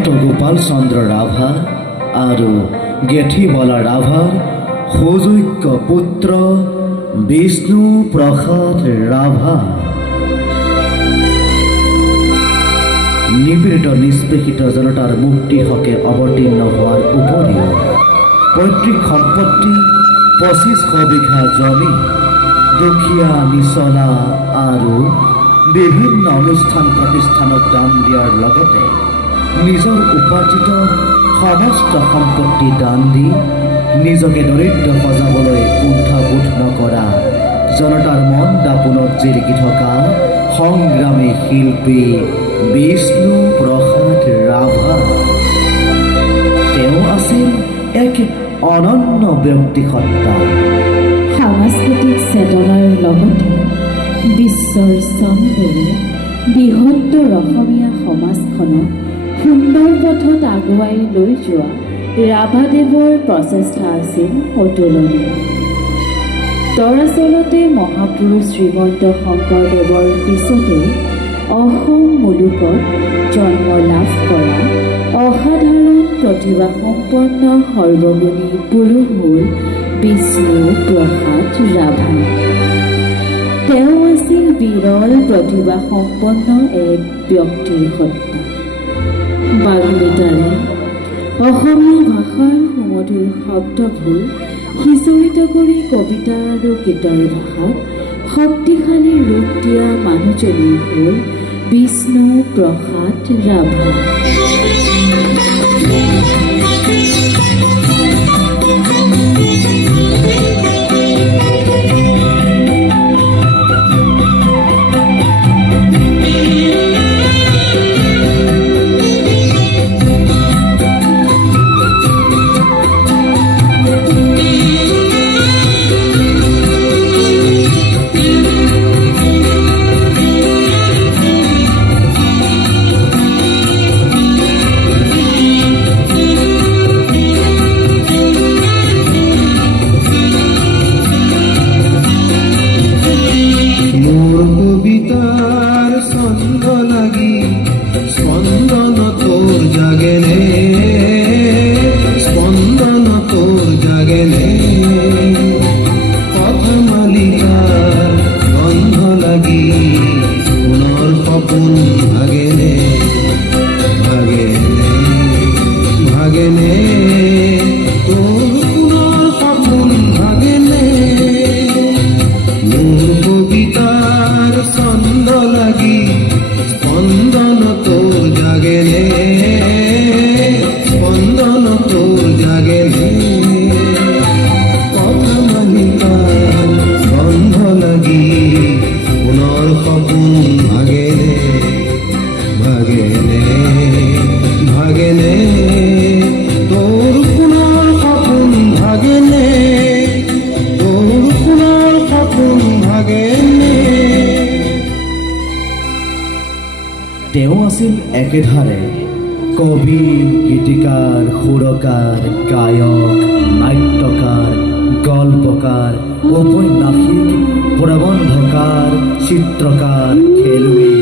হেমন্ত গোপাল চন্দ্ৰ ৰাভা আৰু গেঠিবলা ৰাভাৰ সুযোগ্য পুত্ৰ বিষ্ণু প্ৰসাদ ৰাভা। নিপীড়িত নিষ্পেষিত জনতাৰ মুক্তিৰ হকে অৱতীৰ্ণ হোৱাৰ উপৰিও পৈতৃক সম্পত্তি 2500 বিঘা জমি, দুখীয়া নিচলা আৰু বিভিন্ন অনুষ্ঠান প্ৰতিষ্ঠানক দান দিয়াৰ লগতে নিজৰ উপাৰ্জিত সমস্ত সম্পত্তি দান দি নিজকে দৰিদ্ৰ সজাবলৈ কুণ্ঠাবোধ নকৰা জনতাৰ মন দাপোনত জিলিকি থকা সংগ্ৰামী শিল্পী বিষ্ণু প্ৰসাদ ৰাভা। তেওঁ আছিল এক অনন্য ব্যক্তিসত্তা। সাংস্কৃতিক চেতনাৰ লগতে বিশ্বৰ চন্দ্ৰৰে বৃহত্তৰ অসমীয়া সমাজখনক সুন্দৰ পথত আগুৱাই লৈ যোৱা ৰাভাদেৱৰ প্ৰচেষ্টা আছিল অতুলনীয়। দৰাচলতে মহাপুৰুষ শ্ৰীমন্ত শংকৰদেৱৰ পিছতে অসম মুলুকত জন্ম লাভ কৰা অসাধাৰণ প্ৰতিভাসম্পন্ন সৰ্বগুণী পুৰুষ হ'ল বিষ্ণু প্ৰসাদ ৰাভা। তেওঁ আছিল বিৰল প্ৰতিভাসম্পন্ন এক ব্যক্তিৰ সত্তা। বাগ্মিতাৰে অসমীয়া ভাষাৰ সুমধুৰ শব্দবোৰ সিঁচৰিত কৰি কবিতা আৰু গীতৰ ভাষাত শক্তিশালী ৰূপ দিয়া মানুহজনী হ'ল বিষ্ণু প্ৰসাদ ৰাভা। তেওঁ আছিল একেধাৰে কবি, গীতিকাৰ, সুৰকাৰ, গায়ক, নাট্যকাৰ, গল্পকাৰ, ঔপন্যাসিক, প্ৰবন্ধকাৰ, চিত্ৰকাৰ, খেলুৱৈ,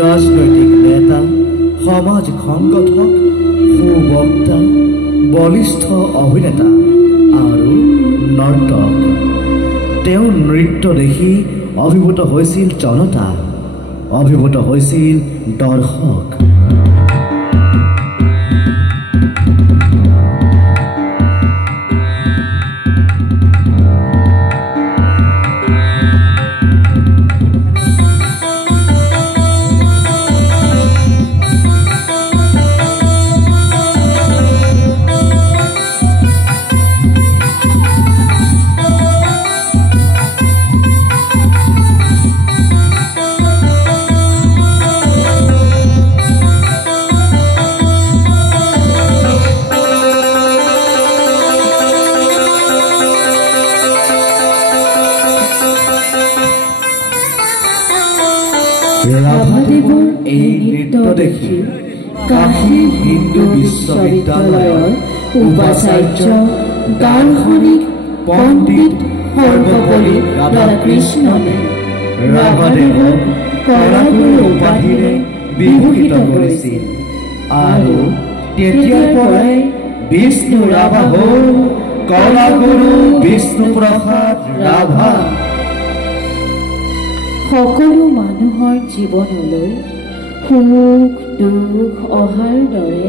ৰাজনৈতিক নেতা, সমাজ সংগঠক, সুবক্তা, বলিষ্ঠ অভিনেতা আৰু নৰ্তক। তেওঁ নৃত্য দেখি অভিভূত হৈছিল জনতা, অভিভূত হৈছিল দৰ্শক। ৰাভাদেৱৰ এই নৃত্য দেখি কাশী হিন্দু বিশ্ববিদ্যালয়ৰ উপাচাৰ্য দাৰ্শনিক পণ্ডিত সৰ্বপল্লী ৰাধাকৃষ্ণনে ৰাভাদেৱক কলাগুৰু উপাধিৰে বিভূষিত কৰিছিল। আৰু তেতিয়াৰ পৰাই বিষ্ণু ৰাভা হ'ল কলাগুৰু বিষ্ণুপ্ৰসাদ ৰাভা। সকলো মানুহৰ জীৱনলৈ সুখ দুখ অহাৰ দৰে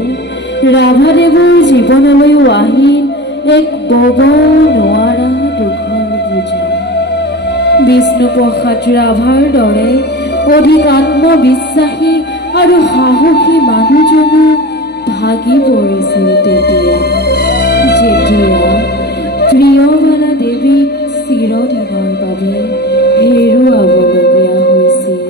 ৰাভাদেৱৰ জীৱনলৈও আহিল এক বব নোৱাৰা দুখৰ বোজা। বিষ্ণুপ্ৰসাদ ৰাভাৰ দৰে অধিক আত্মবিশ্বাসী আৰু সাহসী মানুহজনো ভাগি পৰিছিল তেতিয়া, যেতিয়া প্ৰিয়বালা দেৱীক চিৰদিনৰ বাবে হেৰুৱাবলগীয়া হৈছিল।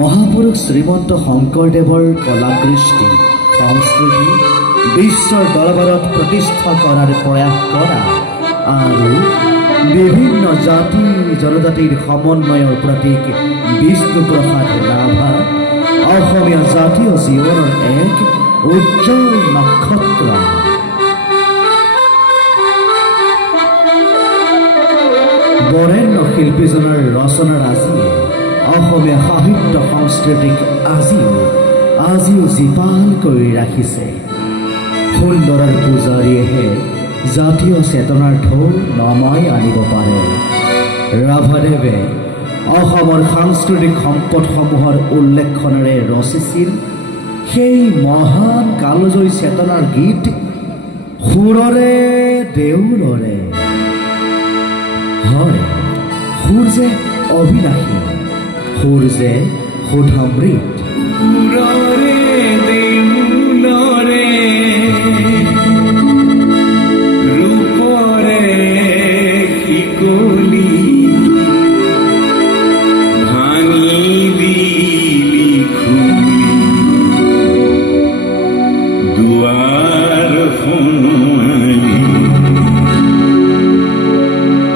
মহাপুৰুষ শ্ৰীমন্ত শংকৰদেৱৰ কলাকৃষ্টি সংস্কৃতি বিশ্বৰ দৰবাৰত প্ৰতিষ্ঠা কৰাৰ প্ৰয়াস কৰা আৰু বিভিন্ন জাতি জনজাতিৰ সমন্বয়ৰ প্ৰতীক বিষ্ণুপ্ৰসাদ ৰাভা অসমীয়া জাতীয় জীৱনৰ এক উজ্জ্বল নক্ষত্ৰ। বৰেণ্য শিল্পীজনৰ ৰচনাৰ আজিয়ে অসমীয়া সাহিত্য সংস্কৃতিক আজিও জীপাল কৰি ৰাখিছে। সুন্দৰৰ পূজাৰীয়েহে জাতীয় চেতনাৰ ঢৌ নমাই আনিব পাৰে। ৰাভাদেৱে অসমৰ সাংস্কৃতিক সম্পদসমূহৰ উল্লেখনেৰে ৰচিছিল সেই মহান কালজয়ী চেতনাৰ গীত সুৰৰে দেউলৰে। হয়, সুৰ যে অবিনাশী, সুৰ যে সুধামৃত। সুৰৰে দেউলৰে ৰূপৰে শিকলি ভাঙি দিলি খুলি দুৱাৰ সোণালী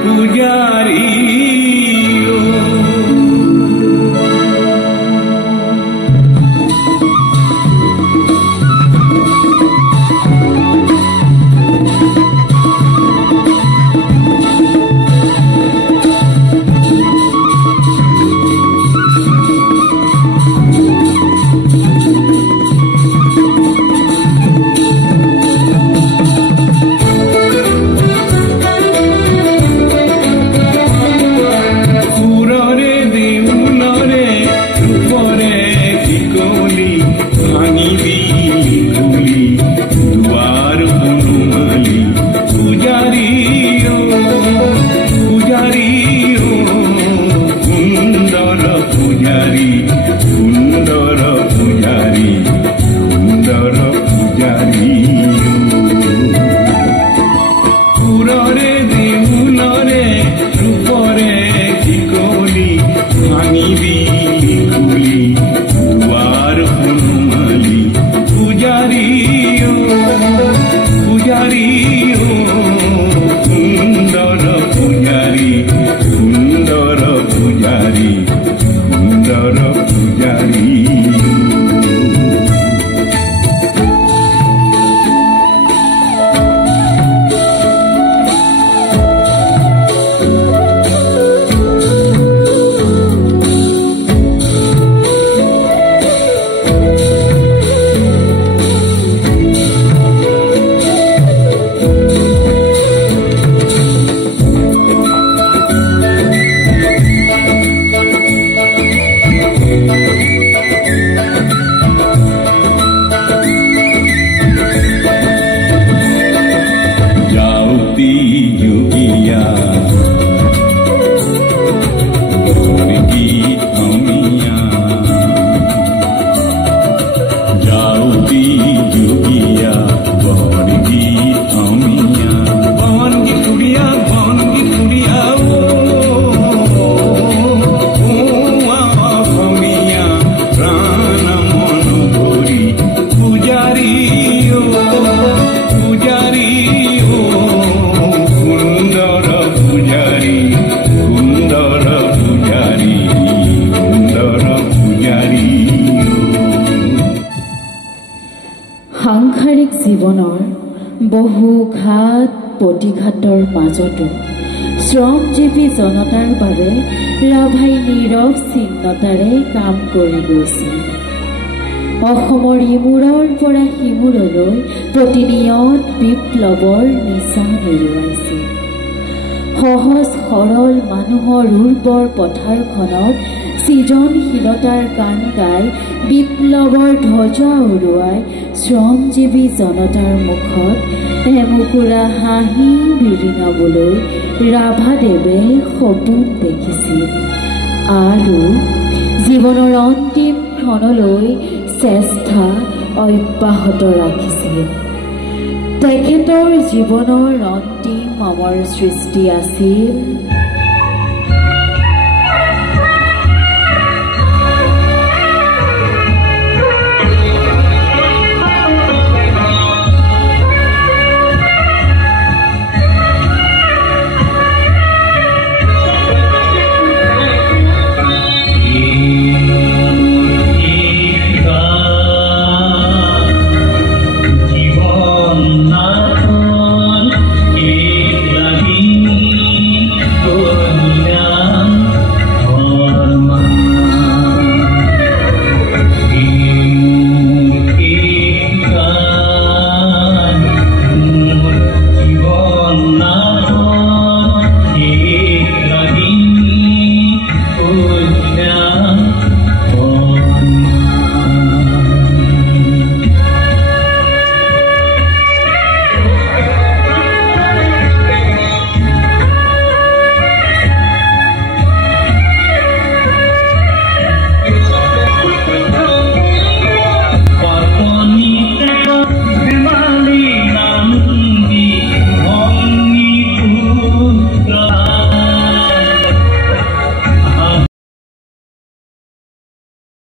পূজাৰী প্ৰতিঘাতৰ মাজতো শ্ৰমজীৱী জনতাৰ বাবে ৰাভাই নীৰৱ চিহ্নতাৰে কাম কৰি গৈছে। অসমৰ ইমূৰৰ পৰা সিমূৰলৈ প্ৰতিনিয়ত বিপ্লৱৰ নিচা নুৰুৱাইছে। সহজ সৰল মানুহৰ উৰ্বৰ পথাৰখনত সৃজনশীলতাৰ গান গাই বিপ্লৱৰ ধ্বজা উৰুৱাই শ্ৰমজীৱী জনতাৰ মুখত এমুকুৰা হাঁহি বিৰিঙাবলৈ ৰাভাদেৱে সপোন দেখিছিল আৰু জীৱনৰ অন্তিম ক্ষণলৈ চেষ্টা অব্যাহত ৰাখিছিল। তেখেতৰ জীৱনৰ অন্তিম অমৰ সৃষ্টি আছিল